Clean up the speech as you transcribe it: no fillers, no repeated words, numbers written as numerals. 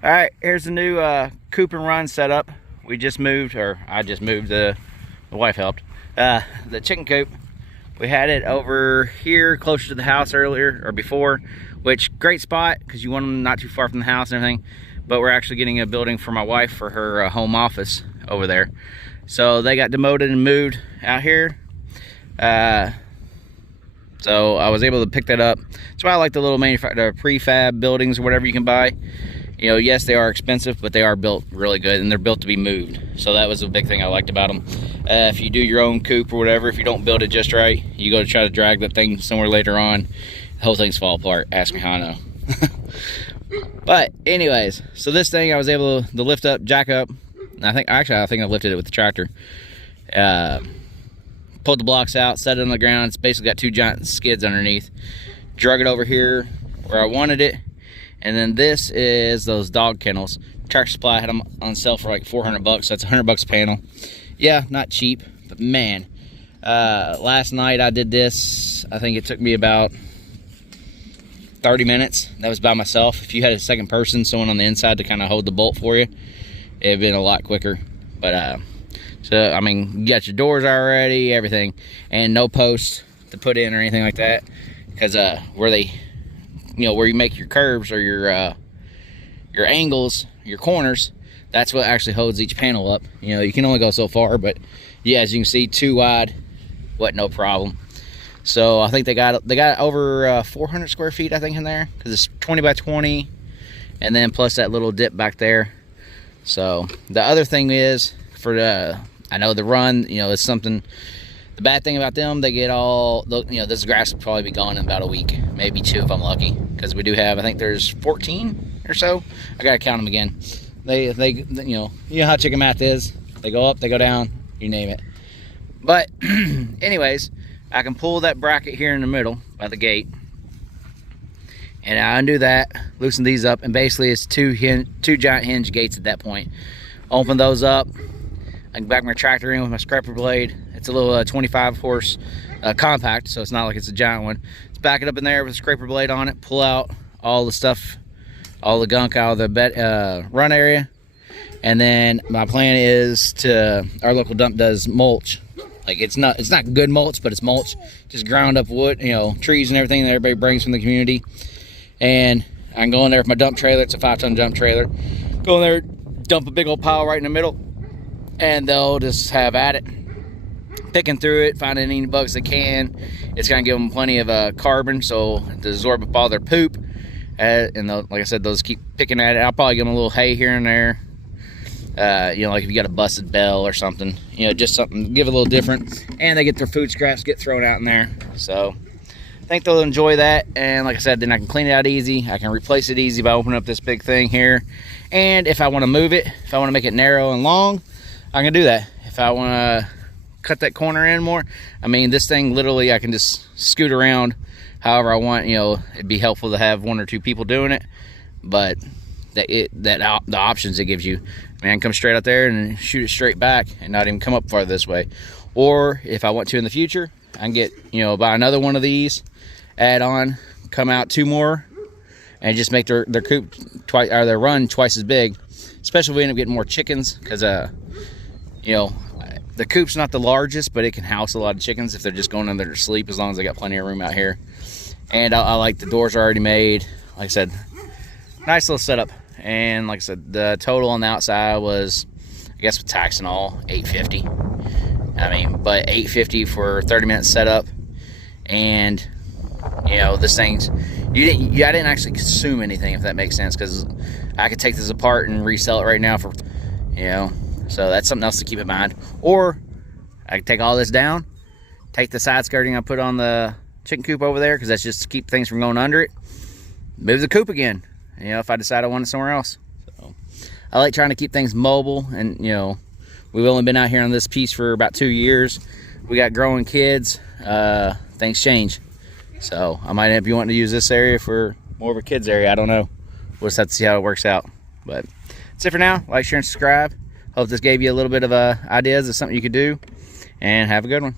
All right, here's the new coop and run setup. We just moved, or I just moved, the wife helped. The chicken coop, we had it over here closer to the house earlier, or before, which great spot because you want them not too far from the house and everything. But we're actually getting a building for my wife for her home office over there. So they got demoted and moved out here. So I was able to pick that up. That's why I like the little prefab buildings or whatever you can buy. You know, yes, they are expensive, but they are built really good, and they're built to be moved. So that was a big thing I liked about them. If you do your own coop or whatever, if you don't build it just right, you go to try to drag that thing somewhere later on, the whole thing's fall apart. Ask me how I know. But anyways, so this thing I was able to lift up, jack up. I think I lifted it with the tractor. Pulled the blocks out, set it on the ground. It's basically got two giant skids underneath. Drug it over here where I wanted it. And then this is those dog kennels. Tractor Supply had them on sale for like 400 bucks. So that's 100 bucks a panel. Yeah, not cheap, but man. Last night I did this. I think it took me about 30 minutes. That was by myself. If you had a second person, someone on the inside to kind of hold the bolt for you, it'd been a lot quicker. But so I mean, you got your doors already, everything, and no posts to put in or anything like that, because where they, you know, where you make your curves or your angles, your corners, that's what actually holds each panel up. You know, you can only go so far, but yeah, as you can see, too wide, what, no problem. So I think they got over 400 square feet, I think, in there, because it's 20 by 20, and then plus that little dip back there. So the other thing is, for the, I know the run, you know, it's something. The bad thing about them, they get all, you know, this grass will probably be gone in about a week, maybe 2 if I'm lucky, because we do have, I think there's 14 or so. I gotta count them again. They you know how chicken math is. They go up, they go down, you name it. But anyways, I can pull that bracket here in the middle by the gate, and I undo that, loosen these up, and basically it's two giant hinge gates at that point. Open those up. I can back my tractor in with my scraper blade. It's a little 25 horse compact, so it's not like it's a giant one. Let's back it up in there with a scraper blade on it, pull out all the stuff, all the gunk out of the run area. And then my plan is to, our local dump does mulch. Like it's not good mulch, but it's mulch. Just ground up wood, you know, trees and everything that everybody brings from the community. And I can go in there with my dump trailer. It's a 5-ton dump trailer. Go in there, dump a big old pile right in the middle, and they'll just have at it, picking through it, finding any bugs they can. It's gonna give them plenty of carbon, so to absorb up all their poop. And like I said, those keep picking at it. I'll probably give them a little hay here and there. You know, like if you got a busted bell or something, you know, just something, give it a little different. And they get their food scraps get thrown out in there. So I think they'll enjoy that. And like I said, then I can clean it out easy. I can replace it easy by opening up this big thing here. And if I want to move it, if I want to make it narrow and long, I can do that. If I want to cut that corner in more, I mean, this thing literally I can just scoot around however I want. You know, it'd be helpful to have 1 or 2 people doing it, but the options it gives you, I mean, I can come straight out there and shoot it straight back and not even come up far this way. Or if I want to in the future, I can get, you know, buy another one of these, add on, come out 2 more, and just make their coop twice, or their run twice as big. Especially if we end up getting more chickens, because you know, the coop's not the largest, but it can house a lot of chickens if they're just going in there to sleep, as long as they got plenty of room out here. And I like the doors are already made. Like I said, nice little setup. And like I said, the total on the outside was, I guess with tax and all, $850. I mean, but $850 for 30-minute setup. And you know, this thing's, I didn't actually consume anything, if that makes sense, because I could take this apart and resell it right now for, you know, so that's something else to keep in mind. Or I could take all this down, take the side skirting I put on the chicken coop over there, because that's just to keep things from going under it, move the coop again, you know, if I decide I want it somewhere else. So I like trying to keep things mobile. And you know, we've only been out here on this piece for about 2 years. We got growing kids, things change. So I might be wanting to use this area for more of a kids area. I don't know. We'll just have to see how it works out. But that's it for now. Like, share, and subscribe. Hope this gave you a little bit of ideas of something you could do. And have a good one.